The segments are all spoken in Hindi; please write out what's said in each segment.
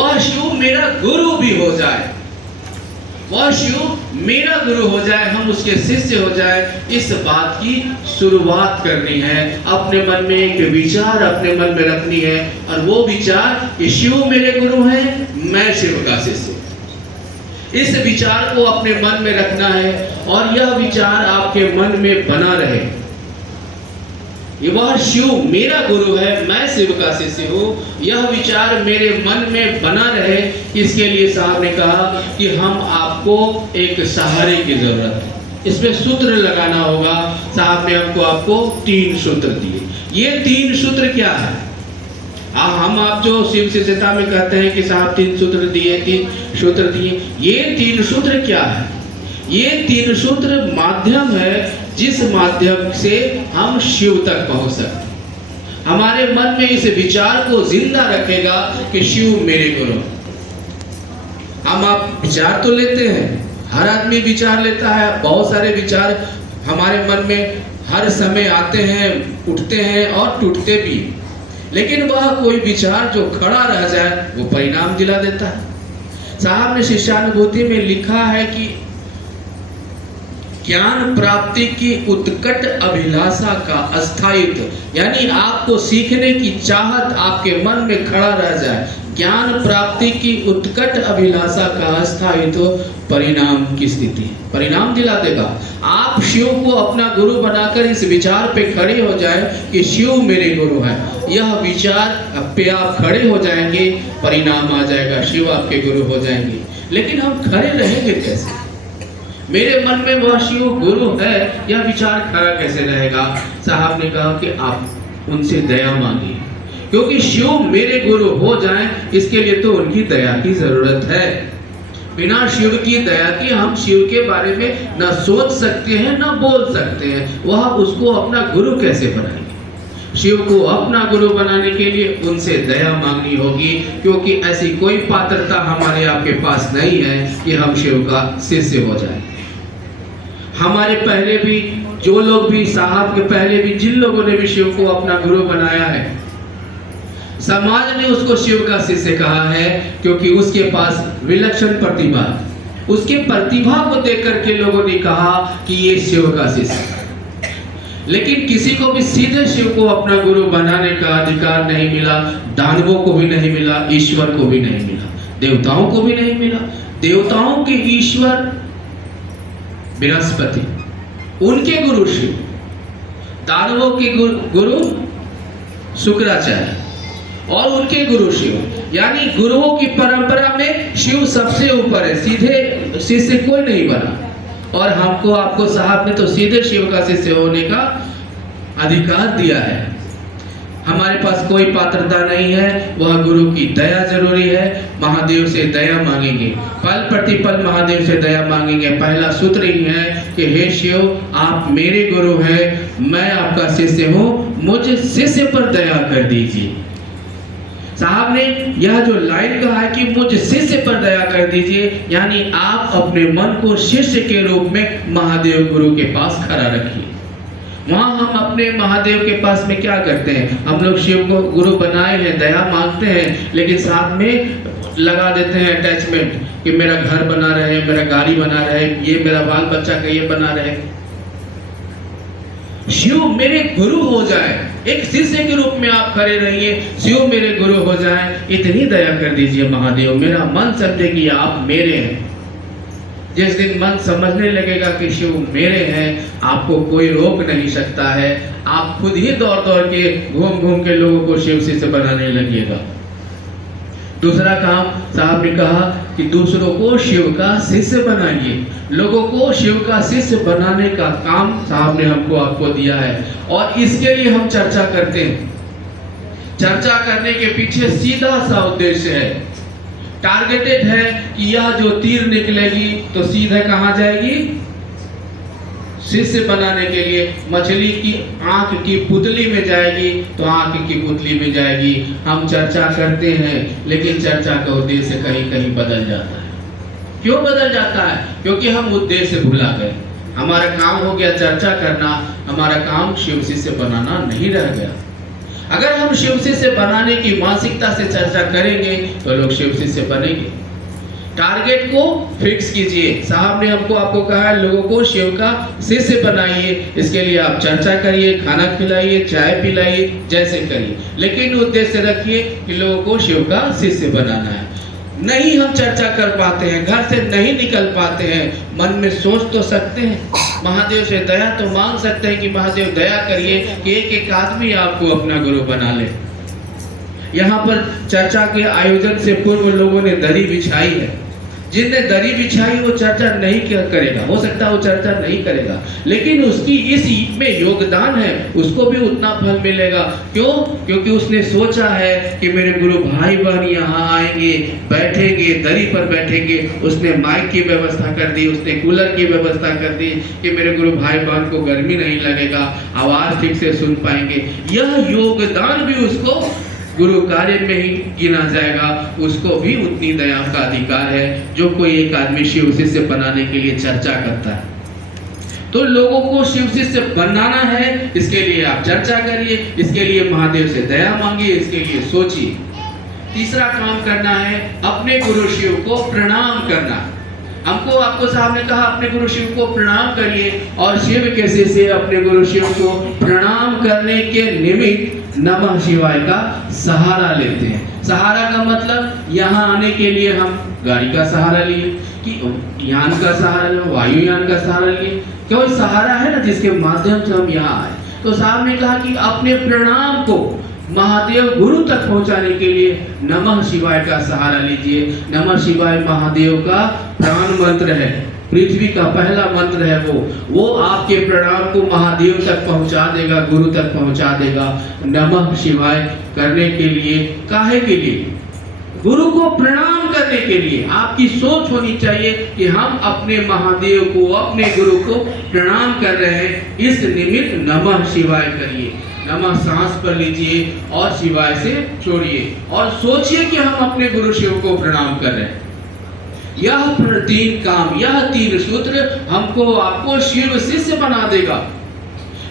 वह शिव मेरा गुरु भी हो जाए, वह शिव मेरा गुरु हो जाए, हम उसके शिष्य हो जाए, इस बात की शुरुआत करनी है। अपने मन में एक विचार अपने मन में रखनी है, और वो विचार कि शिव मेरे गुरु हैं, मैं शिव का शिष्य। इस विचार को अपने मन में रखना है, और यह विचार आपके मन में बना रहे। वह शिव मेरा गुरु है, मैं शिव का शिष्य हूँ, यह विचार मेरे मन में बना रहे। इसके लिए साहब ने कहा कि हम आपको एक सहारे की जरूरत है, इसमें सूत्र लगाना होगा। साहब ने हमको आपको 3 सूत्र दिए। ये 3 सूत्र क्या है? हम आप जो शिव शिष्यता में कहते हैं कि साहब 3 सूत्र दिए, 3 सूत्र दिए, ये 3 सूत्र क्या है? ये 3 सूत्र माध्यम है जिस माध्यम से हम शिव तक पहुंच सकते हैं। हमारे मन में इस विचार को जिंदा रखेगा कि शिव मेरे गुरु। हम आप विचार तो लेते हैं, हर आदमी विचार लेता है, बहुत सारे विचार हमारे मन में हर समय आते हैं, उठते हैं और टूटते भी, लेकिन वह कोई विचार जो खड़ा रह जाए वो परिणाम दिला देता है। साहब ने शिष्यानुभूति में लिखा है कि ज्ञान प्राप्ति की उत्कट अभिलाषा का अस्थायित्व, यानी आपको सीखने की चाहत आपके मन में खड़ा रह जाए, ज्ञान प्राप्ति की उत्कट अभिलाषा का अस्थायित्व परिणाम की स्थिति, परिणाम दिला देगा। आप शिव को अपना गुरु बनाकर इस विचार पे खड़े हो जाए कि शिव मेरे गुरु है, यह विचार पे आप खड़े हो जाएंगे, परिणाम आ जाएगा, शिव आपके गुरु हो जाएंगे। लेकिन हम खड़े रहेंगे कैसे? मेरे मन में वह शिव गुरु है, यह विचार खड़ा कैसे रहेगा? साहब ने कहा कि आप उनसे दया मांगिए, क्योंकि शिव मेरे गुरु हो जाएं, इसके लिए तो उनकी दया की जरूरत है। बिना शिव की दया के हम शिव के बारे में न सोच सकते हैं न बोल सकते हैं। वह उसको अपना गुरु कैसे बनाएंगे? शिव को अपना गुरु बनाने के लिए उनसे दया मांगनी होगी, क्योंकि ऐसी कोई पात्रता हमारे आपके पास नहीं है कि हम शिव का शिष्य हो जाए। हमारे पहले भी जो लोग भी, साहब के पहले भी जिन लोगों ने भी शिव को अपना गुरु बनाया है, समाज ने उसको शिव का शिष्य कहा है, क्योंकि उसके पास विलक्षण प्रतिभा, उसके प्रतिभा को देख करके लोगों ने कहा कि ये शिव का शिष्य है। लेकिन किसी को भी सीधे शिव को अपना गुरु बनाने का अधिकार नहीं मिला। दानवों को भी नहीं मिला, ईश्वर को भी नहीं मिला, देवताओं को भी नहीं मिला। देवताओं के ईश्वर बृहस्पति, उनके गुरु शिव, दानवों के गुरु शुक्राचार्य और उनके गुरु शिव। यानी गुरुओं की परंपरा में शिव सबसे ऊपर है, सीधे शिष्य कोई नहीं बना। और हमको आपको साहब ने तो सीधे शिव का शिष्य होने का अधिकार दिया है। हमारे पास कोई पात्रता नहीं है, वह गुरु की दया जरूरी है। महादेव से दया मांगेंगे, पल प्रतिपल महादेव से दया मांगेंगे। पहला सूत्र ही है कि हे शिव, आप मेरे गुरु हैं, मैं आपका शिष्य हूँ, मुझ शिष्य पर दया कर दीजिए। साहब ने यह जो लाइन कहा है कि मुझ शिष्य पर दया कर दीजिए, यानी आप अपने मन को शिष्य के रूप में महादेव गुरु के पास खड़ा रखिए। वहां हम अपने महादेव के पास में क्या करते हैं? हम लोग शिव को गुरु बनाए हैं, दया मांगते हैं, लेकिन साथ में लगा देते हैं अटैचमेंट कि मेरा घर बना रहे, मेरा गाड़ी बना रहे, ये मेरा बाल बच्चा का ये बना रहे। शिव मेरे गुरु हो जाए, एक शिष्य के रूप में आप खड़े रहिए, शिव मेरे गुरु हो जाए, इतनी दया कर दीजिए महादेव, मेरा मन समझे कि आप मेरे हैं। जिस दिन मन समझने लगेगा कि शिव मेरे हैं, आपको कोई रोक नहीं सकता है। आप खुद ही दौड़ दौड़ के घूम घूम के लोगों को शिव शिष्य बनाने लगिएगा। दूसरा काम साहब ने कहा कि दूसरों को शिव का शिष्य बनाइए। लोगों को शिव का शिष्य बनाने का काम साहब ने हमको आपको दिया है, और इसके लिए हम चर्चा करते हैं। चर्चा करने के पीछे सीधा सा उद्देश्य है, टारगेटेड है कि यह जो तीर निकलेगी तो सीधे कहां जाएगी? शिष्य बनाने के लिए। मछली की आंख की पुतली में जाएगी तो आंख की पुतली में जाएगी। हम चर्चा करते हैं, लेकिन चर्चा का उद्देश्य कहीं कहीं बदल जाता है। क्यों बदल जाता है? क्योंकि हम उद्देश्य भुला गए। हमारा काम हो गया चर्चा करना, हमारा काम शिव शिष्य बनाना नहीं रह गया। अगर हम शिव शिष्य बनाने की मानसिकता से चर्चा करेंगे तो लोग शिव शिष्य बनेंगे। टारगेट को फिक्स कीजिए। साहब ने आपको कहा है लोगों को शिव का शिष्य बनाइए, इसके लिए आप चर्चा करिए, खाना खिलाइए, चाय पिलाइए, जैसे करिए, लेकिन उद्देश्य रखिए कि लोगों को शिव का शिष्य बनाना है। नहीं हम चर्चा कर पाते हैं, घर से नहीं निकल पाते हैं, मन में सोच तो सकते हैं, महादेव से दया तो मांग सकते हैं कि महादेव दया करिए कि एक एक आदमी आपको अपना गुरु बना ले। यहाँ पर चर्चा के आयोजन से पूर्व लोगों ने दरी बिछाई है। जिसने दरी बिछाई वो चर्चा नहीं करेगा, हो सकता है वो चर्चा नहीं करेगा, लेकिन उसकी इस में योगदान है, उसको भी उतना फल मिलेगा। क्यों? क्योंकि उसने सोचा है कि मेरे गुरु भाई बहन यहाँ आएंगे, बैठेंगे, दरी पर बैठेंगे। उसने माइक की व्यवस्था कर दी, उसने कूलर की व्यवस्था कर दी कि मेरे गुरु भाई बहन को गर्मी नहीं लगेगा, आवाज ठीक से सुन पाएंगे। यह योगदान भी उसको गुरु कार्य में ही गिना जाएगा। उसको भी उतनी दया का अधिकार है जो कोई एक आदमी शिव शिष्य बनाने के लिए चर्चा करता है। तो लोगों को शिव शिष्य बनाना है, इसके लिए आप चर्चा करिए, इसके लिए महादेव से दया मांगिए, इसके लिए सोचिए। तीसरा काम करना है अपने गुरु शिव को प्रणाम करना। हमको आपको साहब ने कहा अपने गुरु शिव को प्रणाम करिए, और शिव के शिष्य अपने गुरु शिव को प्रणाम करने के निमित्त नमः शिवाय का सहारा लेते हैं। सहारा का मतलब यहाँ आने के लिए हम गाड़ी का सहारा लिए, कि यान का सहारा लिए, वायुयान का सहारा लिए, कोई सहारा है ना जिसके माध्यम से हम यहाँ आए। तो साहब ने कहा कि अपने प्रणाम को महादेव गुरु तक पहुंचाने के लिए नमः शिवाय का सहारा लीजिए। नमः शिवाय महादेव का प्राण मंत्र है, पृथ्वी का पहला मंत्र है। वो आपके प्रणाम को महादेव तक पहुंचा देगा, गुरु तक पहुंचा देगा। नमः शिवाय करने के लिए, काहे के लिए? गुरु को प्रणाम करने के लिए। आपकी सोच होनी चाहिए कि हम अपने महादेव को, अपने गुरु को प्रणाम कर रहे हैं, इस निमित्त नमः शिवाय करिए। नमः सांस पर लीजिए और शिवाय से छोड़िए, और सोचिए कि हम अपने गुरु शिव को प्रणाम कर रहे हैं। यह तीन काम, यह तीन सूत्र हमको आपको शिव शिष्य बना देगा।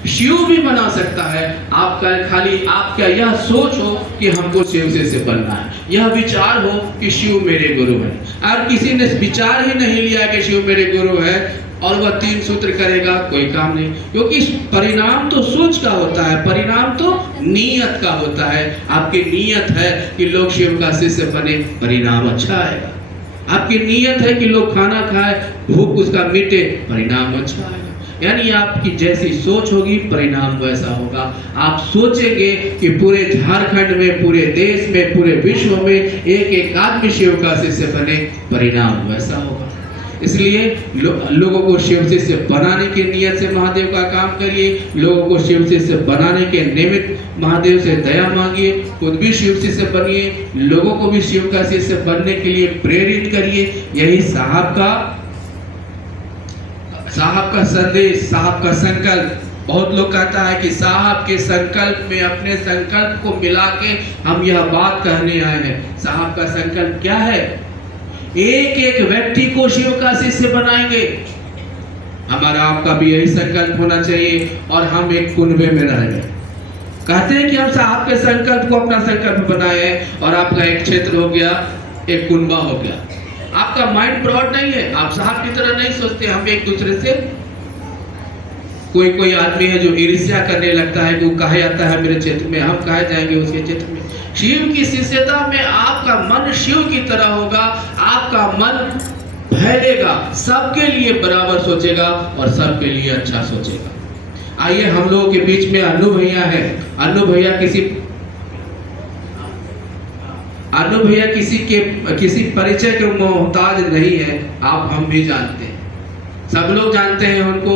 शिव भी बना सकता है आपका, खाली आपका यह सोच हो कि हमको शिव शिष्य बनना है, यह विचार हो कि शिव मेरे गुरु है। और किसी ने विचार ही नहीं लिया कि शिव मेरे गुरु है और वह तीन सूत्र करेगा, कोई काम नहीं। क्योंकि परिणाम तो सोच का होता है, परिणाम तो नीयत का होता है। आपकी नीयत है कि लोग शिव का शिष्य बने, परिणाम अच्छा आएगा। आपकी नीयत है कि लोग खाना खाए, भूख उसका मिटे, परिणाम अच्छा आएगा। यानी आपकी जैसी सोच होगी परिणाम वैसा होगा। आप सोचेंगे कि पूरे झारखंड में, पूरे देश में, पूरे विश्व में एक एक आदमी शिव का शिष्य बने, परिणाम वैसा होगा। इसलिए लोगों को शिव शिष्य बनाने की नियत से महादेव का काम करिए। लोगों को शिव शिष्य बनाने के निमित्त महादेव से दया मांगिए, खुद भी शिव शिष्य बनिए, लोगों को भी शिव का शिष्य बनने के लिए प्रेरित करिए। यही साहब का संदेश, साहब का संकल्प। बहुत लोग कहता है कि साहब के संकल्प में अपने संकल्प को मिला के हम यह बात कहने आए हैं। साहब का संकल्प क्या है? एक एक व्यक्ति को शिव का शिष्य बनाएंगे। हमारा आपका भी यही संकल्प होना चाहिए, और हम एक कुनबे में रह गए। कहते हैं कि हम साहब के संकल्प को अपना संकल्प बनाए हैं, और आपका एक क्षेत्र हो गया, एक कुनबा हो गया। आपका माइंड ब्रॉड नहीं है, आप साहब की तरह नहीं सोचते। हम एक दूसरे से, कोई आदमी है जो ईर्ष्या करने लगता है कि वो कहा जाता है मेरे क्षेत्र में, हम कहा जाएंगे उसके क्षेत्र में। शिव की शिष्यता में आपका मन शिव की तरह होगा, आपका मन फैलेगा, सबके लिए बराबर सोचेगा और सबके लिए अच्छा सोचेगा। आइए हम लोगों के बीच में अन्नू भैया है। अन्नू भैया किसी परिचय के मोहताज नहीं है, आप हम भी जानते हैं, सब लोग जानते हैं उनको।